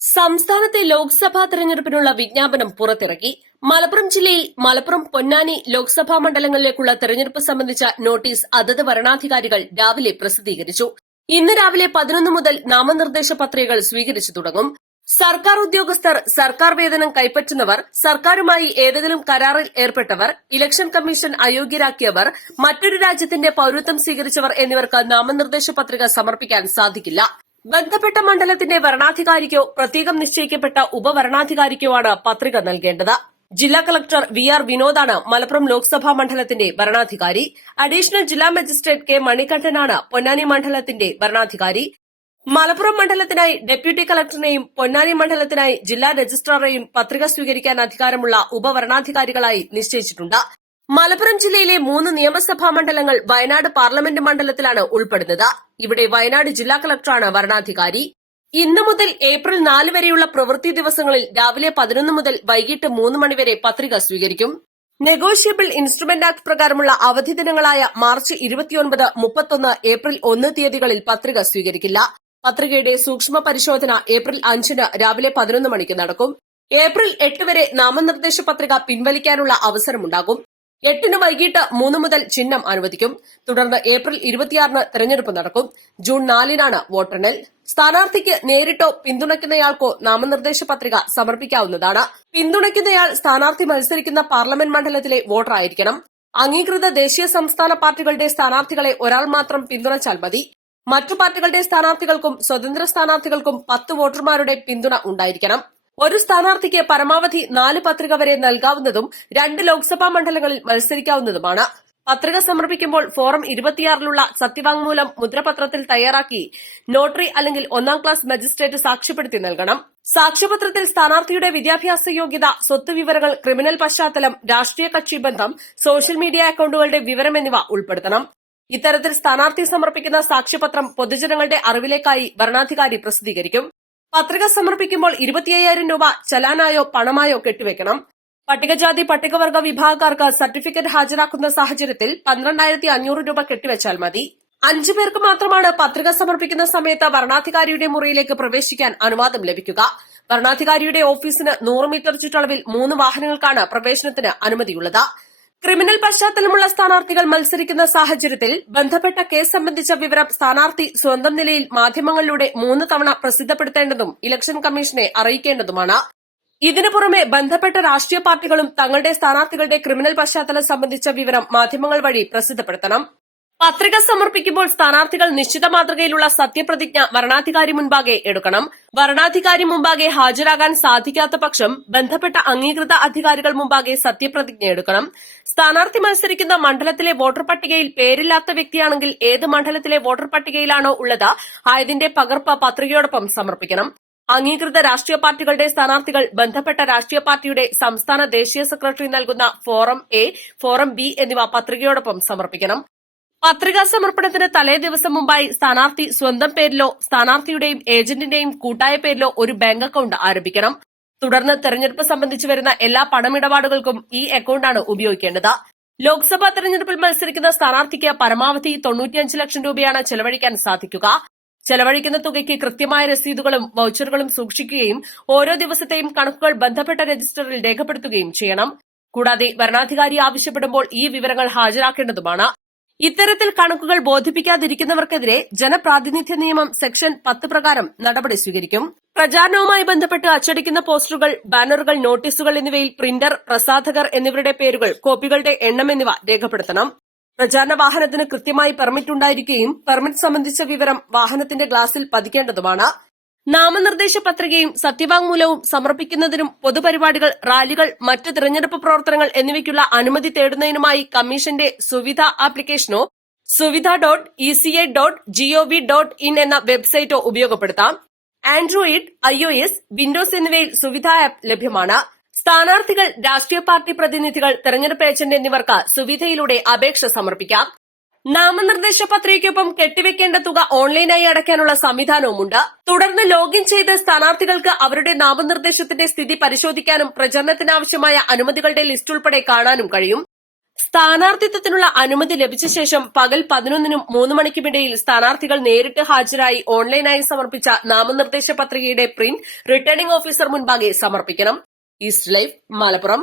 സംസ്ഥാനത്തെ ലോക്സഭാ തെരഞ്ഞെടുപ്പിനുള്ള വിജ്ഞാപനം പുറത്തിറക്കി. മലപ്പുറം ജില്ലയിൽ മലപ്പുറം, പൊന്നാനി ലോക്സഭാ മണ്ഡലങ്ങളിലേക്കുള്ള തെരഞ്ഞെടുപ്പ് സംബന്ധിച്ച നോട്ടീസ് അതത് വരണാധികാരികൾ രാവിലെ പ്രസിദ്ധീകരിച്ചു. ഇന്ന് രാവിലെ 11 മുതൽ നാമനിർദ്ദേശ പത്രികകൾ സ്വീകരിച്ചു തുടങ്ങും. സർക്കാർ ഉദ്യോഗസ്ഥർ, സർക്കാർ വേതനം കൈപ്പറ്റുന്നവർ, സർക്കാരുമായി ഏതെങ്കിലും കരാറിൽ ഏർപ്പെട്ടവർ, ഇലക്ഷൻ കമ്മീഷൻ അയോഗ്യരാക്കിയവർ, മറ്റൊരു രാജ്യത്തിന്റെ പൌരത്വം സ്വീകരിച്ചവർ എന്നിവർക്ക് നാമനിർദ്ദേശ പത്രിക സമർപ്പിക്കാൻ സാധിക്കില്ല. ബന്ധപ്പെട്ട മണ്ഡലത്തിന്റെ വരണാധികാരിക്കോ പ്രത്യേകം നിശ്ചയിക്കപ്പെട്ട ഉപവരണാധികാരിക്കോ ആണ് പത്രിക നൽകേണ്ടത്. ജില്ലാ കളക്ടർ വി.ആർ. വിനോദാണ് മലപ്പുറം ലോക്സഭാ മണ്ഡലത്തിന്റെ വരണാധികാരി. അഡീഷണൽ ജില്ലാ മജിസ്ട്രേറ്റ് കെ. മണികണ്ഠനാണ് പൊന്നാനി മണ്ഡലത്തിന്റെ വരണാധികാരി. മലപ്പുറം മണ്ഡലത്തിനായി ഡെപ്യൂട്ടി കളക്ടറിനെയും പൊന്നാനി മണ്ഡലത്തിനായി ജില്ലാ രജിസ്ട്രാറെയും പത്രിക സ്വീകരിക്കാൻ അധികാരമുള്ള ഉപവരണാധികാരികളായി നിശ്ചയിച്ചിട്ടുണ്ട്. മലപ്പുറം ജില്ലയിലെ 3 നിയമസഭാ മണ്ഡലങ്ങൾ വയനാട് പാർലമെന്റ് മണ്ഡലത്തിലാണ് ഉൾപ്പെടുന്നത്. ഇവിടെ വയനാട് ജില്ലാ കളക്ടറാണ് വരണാധികാരി. ഇന്നു മുതൽ ഏപ്രിൽ 4 വരെയുള്ള പ്രവൃത്തി ദിവസങ്ങളിൽ രാവിലെ 11 മുതൽ വൈകിട്ട് 3 മണിവരെ പത്രിക സ്വീകരിക്കും. നെഗോഷ്യബിൾ ഇൻസ്ട്രുമെന്റ് ആക്ട് പ്രകാരമുള്ള അവധി ദിനങ്ങളായ മാർച്ച് 29, 31, ഏപ്രിൽ 1 തീയതികളിൽ പത്രിക സ്വീകരിക്കില്ല. പത്രികയുടെ സൂക്ഷ്മ പരിശോധന ഏപ്രിൽ 5 രാവിലെ 11 മണിക്ക് നടക്കും. ഏപ്രിൽ 8 വരെ നാമനിർദ്ദേശ പത്രിക പിൻവലിക്കാനുള്ള അവസരമുണ്ടാകും. 8 വൈകിട്ട് 3 മുതൽ ചിഹ്നം അനുവദിക്കും. തുടർന്ന് ഏപ്രിൽ 26 തെരഞ്ഞെടുപ്പ് നടക്കും. ജൂൺ 4 വോട്ടെണ്ണൽ. സ്ഥാനാർത്ഥിക്ക് നേരിട്ടോ പിന്തുണയ്ക്കുന്നയാൾക്കോ നാമനിർദ്ദേശ പത്രിക സമർപ്പിക്കാവുന്നതാണ്. പിന്തുണയ്ക്കുന്നയാൾ സ്ഥാനാർത്ഥി മത്സരിക്കുന്ന പാർലമെന്റ് മണ്ഡലത്തിലെ വോട്ടറായിരിക്കണം. അംഗീകൃത ദേശീയ സംസ്ഥാന പാർട്ടികളുടെ സ്ഥാനാർത്ഥികളെ ഒരാൾ മാത്രം പിന്തുണച്ചാൽ മതി. മറ്റു പാർട്ടികളുടെ സ്ഥാനാർത്ഥികൾക്കും സ്വതന്ത്ര സ്ഥാനാർത്ഥികൾക്കും 10 വോട്ടർമാരുടെ പിന്തുണ ഉണ്ടായിരിക്കണം. ഒരു സ്ഥാനാർത്ഥിക്ക് പരമാവധി 4 പത്രിക വരെ നൽകാവുന്നതും 2 ലോക്സഭാ മണ്ഡലങ്ങളിൽ മത്സരിക്കാവുന്നതുമാണ്. പത്രിക സമർപ്പിക്കുമ്പോൾ ഫോറം 26ലുള്ള സത്യവാങ്മൂലം മുദ്രപത്രത്തിൽ തയ്യാറാക്കി നോട്ടറി അല്ലെങ്കിൽ 1ാം ക്ലാസ് മജിസ്ട്രേറ്റ് സാക്ഷ്യപ്പെടുത്തി നൽകണം. സാക്ഷ്യപത്രത്തിൽ സ്ഥാനാർത്ഥിയുടെ വിദ്യാഭ്യാസ യോഗ്യത, സ്വത്ത് വിവരങ്ങൾ, ക്രിമിനൽ പശ്ചാത്തലം, രാഷ്ട്രീയ കക്ഷി ബന്ധം, സോഷ്യൽ മീഡിയ അക്കൌണ്ടുകളുടെ വിവരം എന്നിവ ഉൾപ്പെടുത്തണം. ഇത്തരത്തിൽ സ്ഥാനാർത്ഥി സമർപ്പിക്കുന്ന സാക്ഷ്യപത്രം പൊതുജനങ്ങളുടെ അറിവിലേക്കായി വരണാധികാരി പ്രസിദ്ധീകരിക്കും. പത്രിക സമർപ്പിക്കുമ്പോൾ 25,000 രൂപ ചലാനായോ പണമായോ കെട്ടിവെക്കണം. പട്ടികജാതി പട്ടികവർഗ വിഭാഗക്കാർക്ക് സർട്ടിഫിക്കറ്റ് ഹാജരാക്കുന്ന സാഹചര്യത്തിൽ 12,500 രൂപ കെട്ടിവെച്ചാൽ മതി. 5 പേർക്ക് മാത്രമാണ് പത്രിക സമർപ്പിക്കുന്ന സമയത്ത് വരണാധികാരിയുടെ മുറിയിലേക്ക് പ്രവേശിക്കാൻ അനുവാദം ലഭിക്കുക. വരണാധികാരിയുടെ ഓഫീസിന് 100 മീറ്റർ ചുറ്റളവിൽ 3 വാഹനങ്ങൾക്കാണ് പ്രവേശനത്തിന് അനുമതിയുള്ളത്. ക്രിമിനൽ പശ്ചാത്തലമുള്ള സ്ഥാനാർത്ഥികൾ മത്സരിക്കുന്ന സാഹചര്യത്തിൽ ബന്ധപ്പെട്ട കേസ് സംബന്ധിച്ച വിവരം സ്ഥാനാർത്ഥി സ്വന്തം നിലയിൽ മാധ്യമങ്ങളിലൂടെ 3 തവണ പ്രസിദ്ധപ്പെടുത്തേണ്ടതും ഇലക്ഷൻ കമ്മീഷനെ അറിയിക്കേണ്ടതുമാണ്. ഇതിനു പുറമെ ബന്ധപ്പെട്ട രാഷ്ട്രീയ പാർട്ടികളും തങ്ങളുടെ സ്ഥാനാർത്ഥികളുടെ ക്രിമിനൽ പശ്ചാത്തലം സംബന്ധിച്ച വിവരം മാധ്യമങ്ങൾ വഴി പ്രസിദ്ധപ്പെടുത്തണം. പത്രിക സമർപ്പിക്കുമ്പോൾ സ്ഥാനാർത്ഥികൾ നിശ്ചിത മാതൃകയിലുള്ള സത്യപ്രതിജ്ഞ വരണാധികാരി മുൻപാകെ എടുക്കണം. വരണാധികാരി മുമ്പാകെ ഹാജരാകാൻ സാധിക്കാത്ത പക്ഷം ബന്ധപ്പെട്ട അംഗീകൃത അധികാരികൾ മുമ്പാകെ സത്യപ്രതിജ്ഞ എടുക്കണം. സ്ഥാനാർത്ഥി മത്സരിക്കുന്ന മണ്ഡലത്തിലെ വോട്ടർ പട്ടികയിൽ പേരില്ലാത്ത വ്യക്തിയാണെങ്കിൽ ഏത് മണ്ഡലത്തിലെ വോട്ടർ പട്ടികയിലാണോ ഉള്ളത് ആയതിന്റെ പകർപ്പ് പത്രികയോടൊപ്പം സമർപ്പിക്കണം. അംഗീകൃത രാഷ്ട്രീയ പാർട്ടികളുടെ സ്ഥാനാർത്ഥികൾ ബന്ധപ്പെട്ട രാഷ്ട്രീയ പാർട്ടിയുടെ സംസ്ഥാന ദേശീയ സെക്രട്ടറി നൽകുന്ന ഫോറം എ, ഫോറം ബി എന്നിവ പത്രികയോടൊപ്പം സമർപ്പിക്കണം. പത്രികാ സമർപ്പണത്തിന് തലേ ദിവസം മുമ്പായി സ്ഥാനാർത്ഥി സ്വന്തം പേരിലോ സ്ഥാനാർത്ഥിയുടെയും ഏജന്റിന്റെയും കൂട്ടായ പേരിലോ ഒരു ബാങ്ക് അക്കൌണ്ട് ആരംഭിക്കണം. തുടർന്ന് തെരഞ്ഞെടുപ്പ് സംബന്ധിച്ച് വരുന്ന എല്ലാ പണമിടപാടുകൾക്കും ഈ അക്കൌണ്ടാണ് ഉപയോഗിക്കേണ്ടത്. ലോക്സഭാ തെരഞ്ഞെടുപ്പിൽ മത്സരിക്കുന്ന സ്ഥാനാർത്ഥിക്ക് പരമാവധി 95 ലക്ഷം രൂപയാണ് ചെലവഴിക്കാൻ സാധിക്കുക. ചെലവഴിക്കുന്ന തുകയ്ക്ക് കൃത്യമായ രസീതുകളും വൌച്ചറുകളും സൂക്ഷിക്കുകയും ഓരോ ദിവസത്തെയും കണക്കുകൾ ബന്ധപ്പെട്ട രജിസ്റ്ററിൽ രേഖപ്പെടുത്തുകയും ചെയ്യണം. കൂടാതെ വരണാധികാരി ആവശ്യപ്പെടുമ്പോൾ ഈ വിവരങ്ങൾ ഹാജരാക്കേണ്ടതുമാണ്. ഇത്തരത്തിൽ കണക്കുകൾ ബോധിപ്പിക്കാതിരിക്കുന്നവർക്കെതിരെ ജനപ്രാതിനിധ്യ നിയമം സെക്ഷൻ 10 പ്രകാരം നടപടി സ്വീകരിക്കും. പ്രചാരണവുമായി ബന്ധപ്പെട്ട് അച്ചടിക്കുന്ന പോസ്റ്ററുകൾ, ബാനറുകൾ, നോട്ടീസുകൾ എന്നിവയിൽ പ്രിന്റർ, പ്രസാധകർ എന്നിവരുടെ പേരുകൾ, കോപ്പികളുടെ എണ്ണം എന്നിവ രേഖപ്പെടുത്തണം. പ്രചാരണ വാഹനത്തിന് കൃത്യമായി പെർമിറ്റ് ഉണ്ടായിരിക്കുകയും പെർമിറ്റ് സംബന്ധിച്ച വിവരം വാഹനത്തിന്റെ ഗ്ലാസിൽ പതിക്കേണ്ടതുമാണ്. നാമനിർദ്ദേശ പത്രികയും സത്യവാങ്മൂലവും സമർപ്പിക്കുന്നതിനും പൊതുപരിപാടികൾ, റാലികൾ, മറ്റ് തിരഞ്ഞെടുപ്പ് പ്രവർത്തനങ്ങൾ എന്നിവയ്ക്കുള്ള അനുമതി തേടുന്നതിനുമായി കമ്മീഷന്റെ സുവിധ ആപ്ലിക്കേഷനോ suvidha.eca.gov.in എന്ന വെബ്സൈറ്റോ ഉപയോഗപ്പെടുത്താം. ആൻഡ്രോയിഡ്, iOS, വിൻഡോസ് എന്നിവയിൽ സുവിധ ആപ്പ് ലഭ്യമാണ്. സ്ഥാനാർത്ഥികൾ, രാഷ്ട്രീയ പാർട്ടി പ്രതിനിധികൾ, തെരഞ്ഞെടുപ്പ് ഏജന്റ് എന്നിവർക്ക് സുവിധയിലൂടെ അപേക്ഷ സമർപ്പിക്കാം. നാമനിർദ്ദേശ പത്രികയ്ക്കൊപ്പം കെട്ടിവെക്കേണ്ട തുക ഓൺലൈനായി അടയ്ക്കാനുള്ള സംവിധാനവുമുണ്ട്. തുടർന്ന് ലോഗിൻ ചെയ്ത് സ്ഥാനാർത്ഥികൾക്ക് അവരുടെ നാമനിർദ്ദേശത്തിന്റെ സ്ഥിതി പരിശോധിക്കാനും പ്രചരണത്തിനാവശ്യമായ അനുമതികളുടെ ലിസ്റ്റ് ഉൾപ്പെടെ കാണാനും കഴിയും. സ്ഥാനാർത്ഥിത്വത്തിനുള്ള അനുമതി ലഭിച്ച ശേഷം പകൽ 11നും 3 മണിക്കുമിടയിൽ സ്ഥാനാർത്ഥികൾ നേരിട്ട് ഹാജരായി ഓൺലൈനായി സമർപ്പിച്ച നാമനിർദ്ദേശ പത്രികയുടെ പ്രിന്റ് റിട്ടേണിംഗ് ഓഫീസർ മുൻപാകെ സമർപ്പിക്കണം. East live, Malappuram.